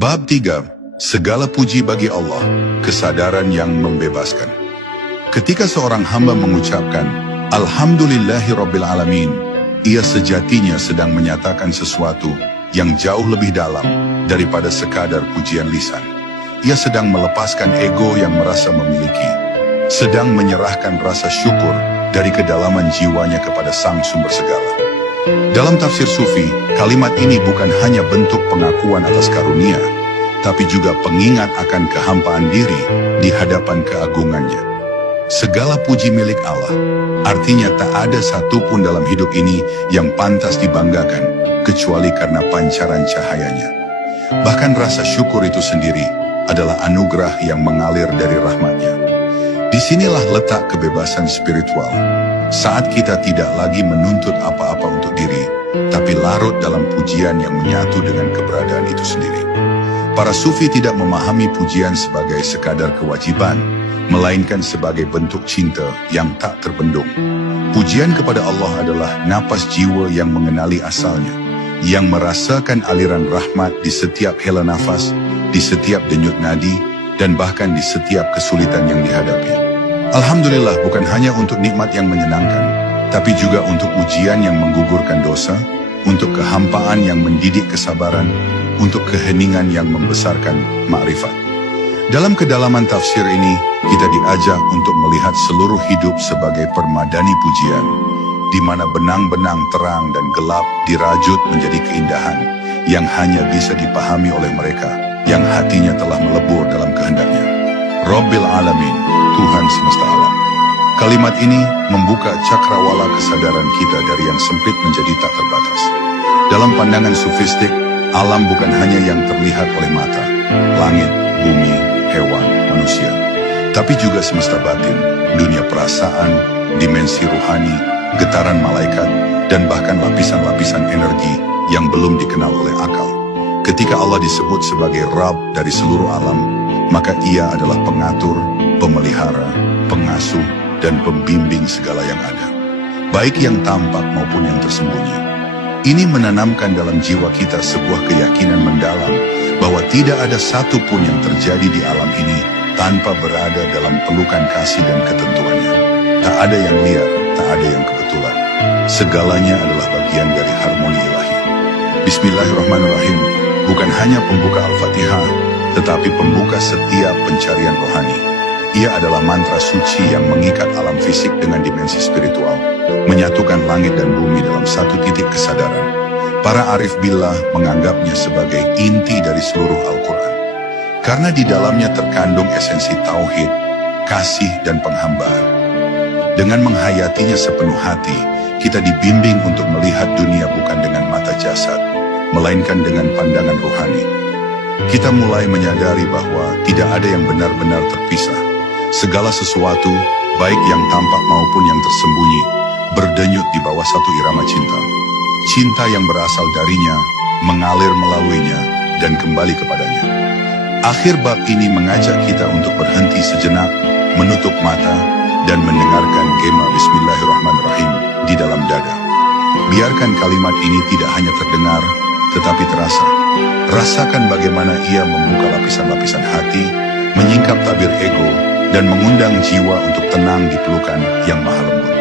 Bab 3. Segala puji bagi Allah, kesadaran yang membebaskan. Ketika seorang hamba mengucapkan, Alhamdulillahirrabbilalamin, ia sejatinya sedang menyatakan sesuatu yang jauh lebih dalam daripada sekadar pujian lisan. Ia sedang melepaskan ego yang merasa memiliki, sedang menyerahkan rasa syukur dari kedalaman jiwanya kepada Sang Sumber Segala. Dalam tafsir Sufi, kalimat ini bukan hanya bentuk pengakuan atas karunia, tapi juga pengingat akan kehampaan diri di hadapan keagungannya. Segala puji milik Allah, artinya tak ada satupun dalam hidup ini yang pantas dibanggakan, kecuali karena pancaran cahayanya. Bahkan rasa syukur itu sendiri adalah anugerah yang mengalir dari rahmatnya. Disinilah letak kebebasan spiritual. Saat kita tidak lagi menuntut apa-apa untuk diri, tapi larut dalam pujian yang menyatu dengan keberadaan itu sendiri. Para sufi tidak memahami pujian sebagai sekadar kewajiban, melainkan sebagai bentuk cinta yang tak terbendung. Pujian kepada Allah adalah napas jiwa yang mengenali asalnya, yang merasakan aliran rahmat di setiap hela nafas, di setiap denyut nadi, dan bahkan di setiap kesulitan yang dihadapi. Alhamdulillah bukan hanya untuk nikmat yang menyenangkan, tapi juga untuk ujian yang menggugurkan dosa, untuk kehampaan yang mendidik kesabaran, untuk keheningan yang membesarkan makrifat. Dalam kedalaman tafsir ini, kita diajak untuk melihat seluruh hidup sebagai permadani pujian, di mana benang-benang terang dan gelap dirajut menjadi keindahan yang hanya bisa dipahami oleh mereka yang hatinya telah melebur dalam kehendaknya. Rabbil Alamin, Tuhan semesta alam. Kalimat ini membuka cakrawala kesadaran kita dari yang sempit menjadi tak terbatas. Dalam pandangan sufistik, alam bukan hanya yang terlihat oleh mata, langit, bumi, hewan, manusia, tapi juga semesta batin, dunia perasaan, dimensi ruhani, getaran malaikat, dan bahkan lapisan-lapisan energi yang belum dikenal oleh akal. Ketika Allah disebut sebagai Rabb dari seluruh alam, maka Ia adalah pengatur, pemelihara, pengasuh, dan pembimbing segala yang ada, baik yang tampak maupun yang tersembunyi. Ini menanamkan dalam jiwa kita sebuah keyakinan mendalam bahwa tidak ada satupun yang terjadi di alam ini tanpa berada dalam pelukan kasih dan ketentuannya. Tak ada yang liar, tak ada yang kebetulan. Segalanya adalah bagian dari harmoni ilahi. Bismillahirrahmanirrahim bukan hanya pembuka Al-Fatihah, tetapi pembuka setiap pencarian rohani. Ia adalah mantra suci yang mengikat alam fisik dengan dimensi spiritual, menyatukan langit dan bumi dalam satu titik kesadaran. Para arif billah menganggapnya sebagai inti dari seluruh Al-Quran, karena di dalamnya terkandung esensi tauhid, kasih, dan penghambaan. Dengan menghayatinya sepenuh hati, kita dibimbing untuk melihat dunia bukan dengan mata jasad, melainkan dengan pandangan rohani. Kita mulai menyadari bahwa tidak ada yang benar-benar terpisah. Segala sesuatu, baik yang tampak maupun yang tersembunyi, berdenyut di bawah satu irama cinta. Cinta yang berasal darinya, mengalir melaluinya, dan kembali kepadanya. Akhir bab ini mengajak kita untuk berhenti sejenak, menutup mata, dan mendengarkan gema Bismillahirrahmanirrahim di dalam dada. Biarkan kalimat ini tidak hanya terdengar, tetapi terasa. Rasakan bagaimana ia membuka lapisan-lapisan hati, menyingkap tabir ego, dan mengundang jiwa untuk tenang di pelukan yang maha lembut.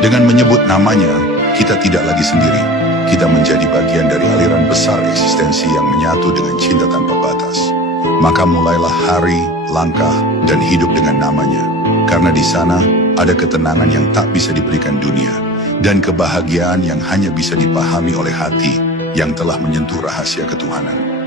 Dengan menyebut namanya, kita tidak lagi sendiri. Kita menjadi bagian dari aliran besar eksistensi yang menyatu dengan cinta tanpa batas. Maka mulailah hari, langkah, dan hidup dengan namanya. Karena di sana ada ketenangan yang tak bisa diberikan dunia, dan kebahagiaan yang hanya bisa dipahami oleh hati yang telah menyentuh rahasia ketuhanan.